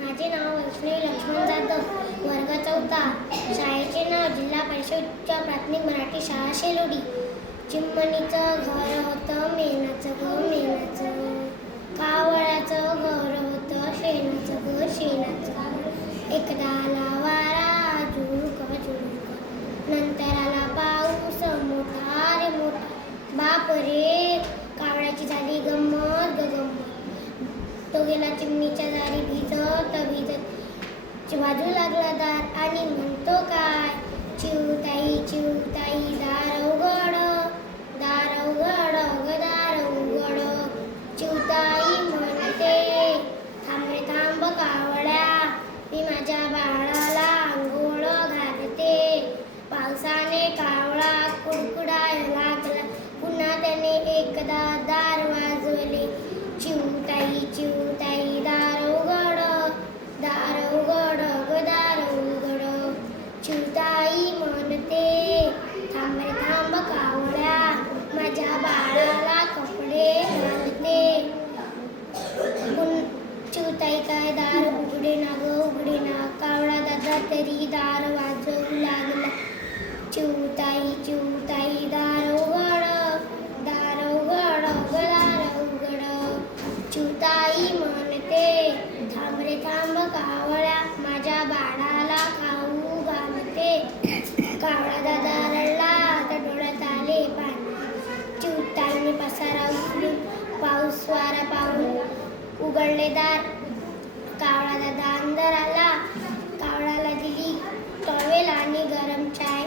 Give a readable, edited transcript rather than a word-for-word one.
माझे नाव वैष्णवी लक्ष्मण जाधव, वर्ग 4. शाळेचे नाव जिल्हा परिषद उच्च प्राथमिक मराठी शाळा शेलोडी. चिमणीचं घर होतं मेणाचं ग मेणाचं, कावळ्याचं घर होतं शेणाचं ग शेणाचं. एकदा आला वारा झुळूक झुळूक, नंतर आला पाऊस मोठा रे मोठा. बाप रे, कावळ्याची झाली गंमत ग गंमत. तो गेला चिमणीच्या दारी भिजत भिजत, वाजू लागला दार आणि म्हणतो काय, चिवताई चिवताई दार उघड, दार उघड ग दार उघड. चिवताई म्हणते, थांब रे थांब कावळ्या, मी माझ्या बाळाला अंघोळ घालते. पावसाने कावळा कुडकुडायला लागला, पुन्हा त्याने एकदा दार वाजवले. चिवताई चिवताई दार उघड, दार उघड ग दार उघड. चिवताई म्हणते, थांब रे थांब कावळ्या, माझ्या बाळाला कपडे घालते. चिवताई काय दार उघडे ना ग उघडे ना. कावळा दादा तरी दार वाजवू लागला. चिवताई चिवताई दार उघड, दार उघड ग दार उघड. चिवताई म्हणते, थांब रे थांब कावळ्या, माझ्या बाळाला खाऊ घालते. कावळा दादा रडला तर डोळ्यात आले पाणी. चिवताईने पसारा उचलून पाऊस वारा पाहून उघडले दार. कावळा दादा अंदर आला. कावळ्याला दिली टॉवेल आणि गरम चाय.